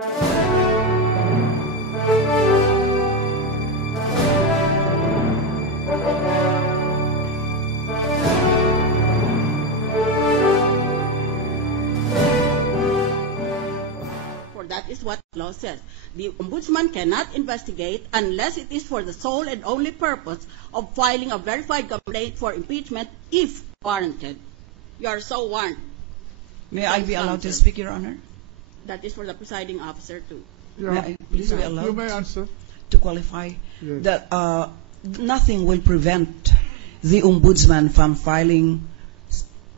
That is what the law says. The ombudsman cannot investigate unless it is for the sole and only purpose of filing a verified complaint for impeachment if warranted. You are so warned. May I be allowed to speak, Your Honor? That is for the presiding officer too. Yeah. May I please be allowed You may answer. to qualify Yes. that nothing will prevent the ombudsman from filing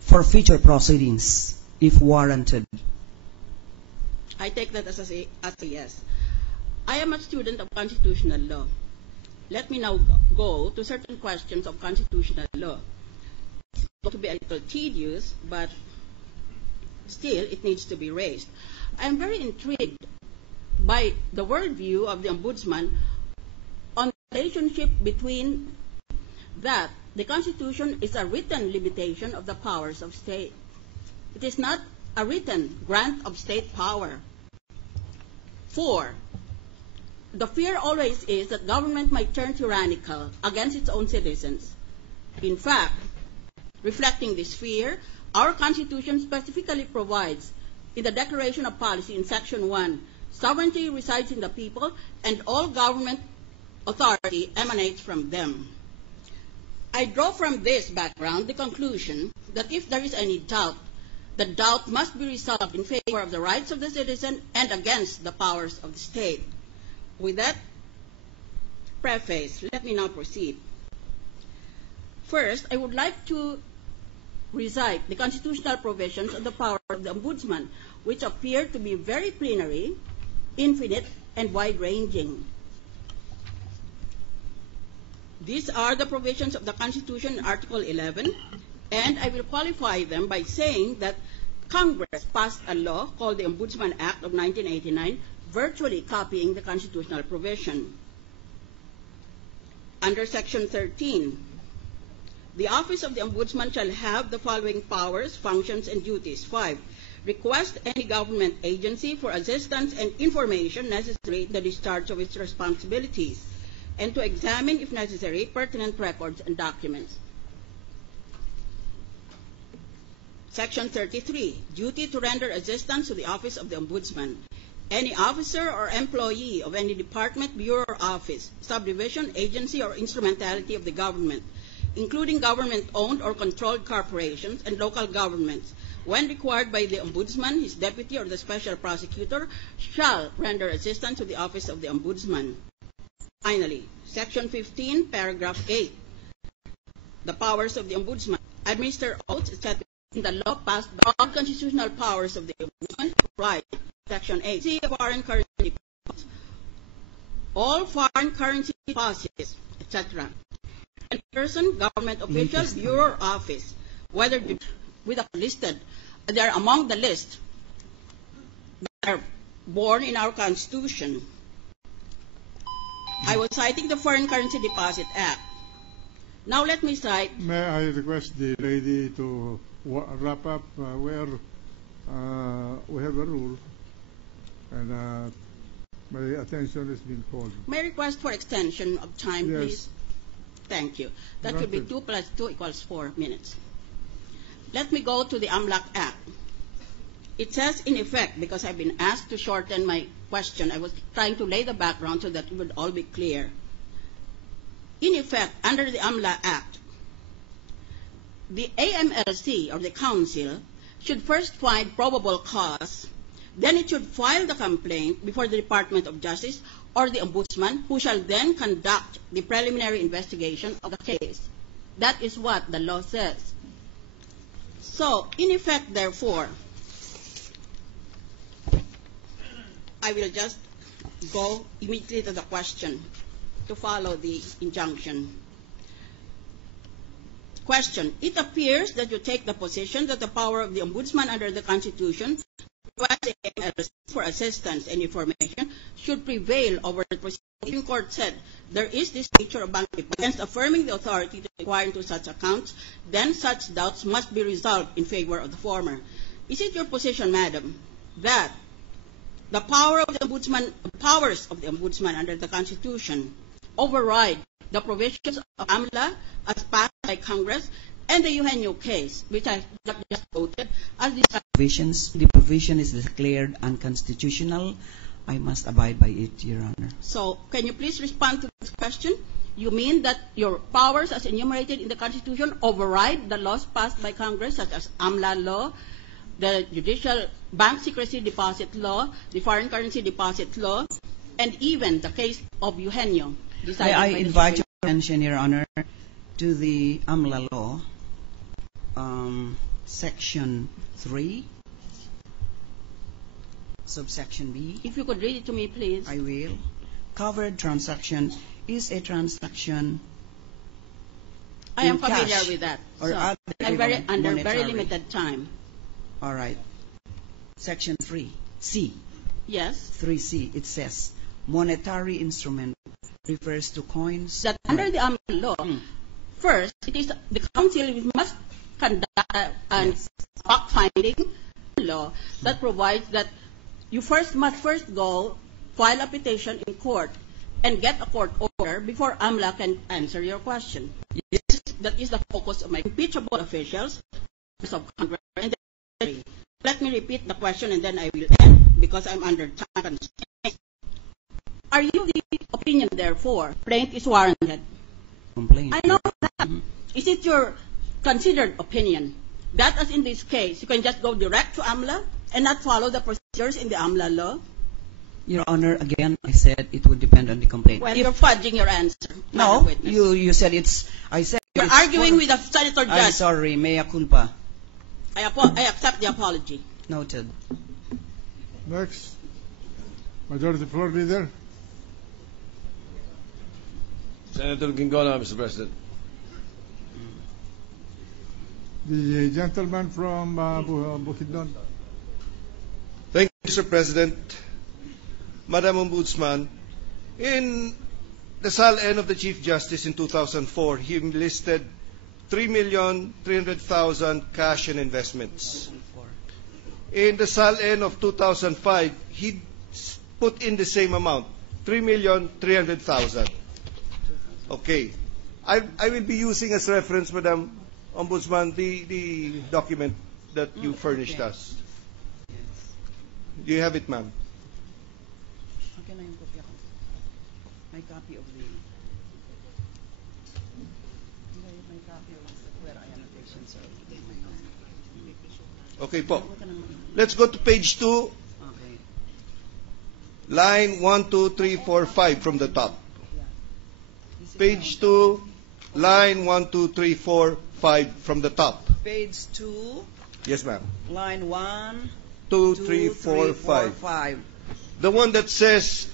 for future proceedings if warranted. I take that as a yes. I am a student of constitutional law. Let me now go to certain questions of constitutional law. It's going to be a little tedious, but still it needs to be raised. I am very intrigued by the worldview of the ombudsman on the relationship between that the Constitution is a written limitation of the powers of state. It is not a written grant of state power. 4, the fear always is that government might turn tyrannical against its own citizens. In fact, reflecting this fear, our Constitution specifically provides in the Declaration of Policy in Section 1, sovereignty resides in the people and all government authority emanates from them. I draw from this background the conclusion that if there is any doubt, the doubt must be resolved in favor of the rights of the citizen and against the powers of the state. With that preface, let me now proceed. First, I would like to recite the constitutional provisions of the power of the ombudsman, which appear to be very plenary, infinite, and wide-ranging. These are the provisions of the Constitution in Article 11, and I will qualify them by saying that Congress passed a law called the Ombudsman Act of 1989, virtually copying the constitutional provision. Under Section 13, the office of the Ombudsman shall have the following powers, functions, and duties. 5, request any government agency for assistance and information necessary in the discharge of its responsibilities, and to examine, if necessary, pertinent records and documents. Section 33, duty to render assistance to the office of the Ombudsman. Any officer or employee of any department, bureau, or office, subdivision, agency, or instrumentality of the government, including government-owned or controlled corporations and local governments, when required by the Ombudsman, his deputy, or the special prosecutor, shall render assistance to the office of the Ombudsman. Finally, Section 15, Paragraph 8, the powers of the Ombudsman. Administer oaths, etc. In the law passed by all constitutional powers of the Ombudsman, right. Section 8, see foreign currency deposits, all foreign currency deposits, etc. And person, government official, bureau, or office, whether with a listed, they are among the list that are born in our Constitution. I was citing the Foreign Currency Deposit Act. Now let me cite. May I request the lady to wrap up where we have a rule and my attention has been called. May I request for extension of time, Yes. please? Thank you. That would be 2 plus 2 equals 4 minutes. Let me go to the AMLAC Act. It says, in effect, because I've been asked to shorten my question, I was trying to lay the background so that it would all be clear. In effect, under the AMLA Act, the AMLC, or the Council, should first find probable cause, then it should file the complaint before the Department of Justice or the Ombudsman, who shall then conduct the preliminary investigation of the case. That is what the law says. So, in effect, therefore, I will just go immediately to the question to follow the injunction. Question. It appears that you take the position that the power of the Ombudsman under the Constitution for assistance and information should prevail over the proceeding. The Supreme Court said there is this nature of bankruptcy against affirming the authority to inquire into such accounts, then such doubts must be resolved in favor of the former. Is it your position, madam, that the powers of the ombudsman under the Constitution override the provisions of AMLA as passed by Congress and the Eugenio case, which I just quoted, as The provision is declared unconstitutional. I must abide by it, Your Honor. So, can you please respond to this question? You mean that your powers as enumerated in the Constitution override the laws passed by Congress, such as AMLA law, the Judicial Bank Secrecy Deposit Law, the Foreign Currency Deposit Law, and even the case of Eugenio. May I invite your attention, Your Honor, to the AMLA law, Section 3, subsection B. If you could read it to me, please. I will. Covered transaction is a transaction I am in familiar cash with that. or So, other I'm under very monetary. limited time. All right. Section 3, C. Yes. 3C, it says, monetary instrument refers to coins. That under the AMLA law, first, it is the council must conduct an fact-finding law that provides that you must first go file a petition in court and get a court order before AMLA can answer your question. Yes, that is the focus of my impeachable officials of Congress. And then, let me repeat the question and then I will end because I'm under time constraint. Are you the opinion, therefore, complaint is warranted? Complaint. I know that. Is it your considered opinion that, as in this case, you can just go direct to AMLA and not follow the procedures in the AMLA law? Your Honor, again, I said it would depend on the complaint. Well, you're fudging your answer. No, Madam Witness. you said it's, I said You're it's arguing for- with a senator I'm judge. sorry, mea culpa. I accept the apology. Noted. Next, Majority Floor Leader. Senator Gingona, Mr. President. The gentleman from Bukidnon. Thank you, Mr. President. Madam Ombudsman, in the SALN of the Chief Justice in 2004, he listed 3,300,000 cash and investments. In the SALN of 2005, he put in the same amount, 3,300,000. Okay. I will be using as reference, Madam Ombudsman, the document that you furnished us. Do you have it, ma'am? Okay na yung kopya ko. My copy of the... My copy of where I annotation, sir. Okay po. Let's go to page 2, Okay. line 1, 2, 3, 4, 5 from the top. Page 2, line 1, 2, 3, 4, 5 from the top. Page 2, Yes, ma'am. line 1, 2, 2, 3, 4, 5. 5. The one that says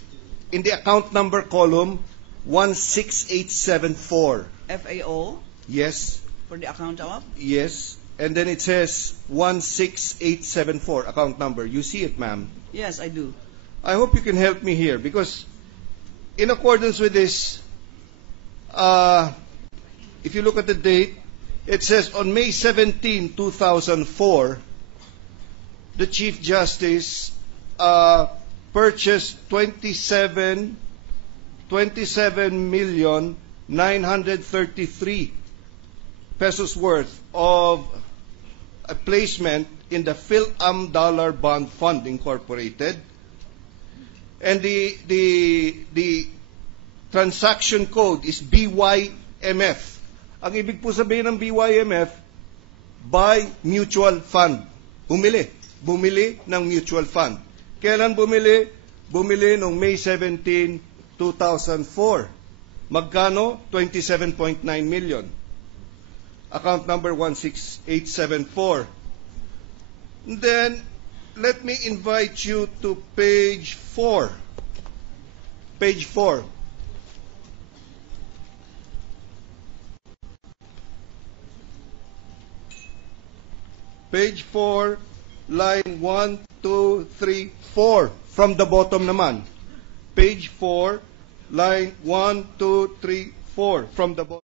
in the account number column 16874. FAO Yes, for the account of? yes. And then it says 16874 account number. You see it, ma'am. Yes, I do. I hope you can help me here because in accordance with this, if you look at the date, it says on May 17, 2004, the Chief Justice purchased 27,933 pesos worth of a placement in the PhilAm Dollar Bond Fund Incorporated. And the transaction code is BYMF. Ang ibig po sabihin ng BYMF, buy mutual fund. Bumili ng mutual fund. Kailan bumili? Bumili noong May 17, 2004. Magkano? 27.9 million. Account number 16874. And then, let me invite you to page 4. Page 4. Page 4, line 1, 2, 3, 4. From the bottom naman. Page 4, line 1, 2, 3, 4. From the bottom.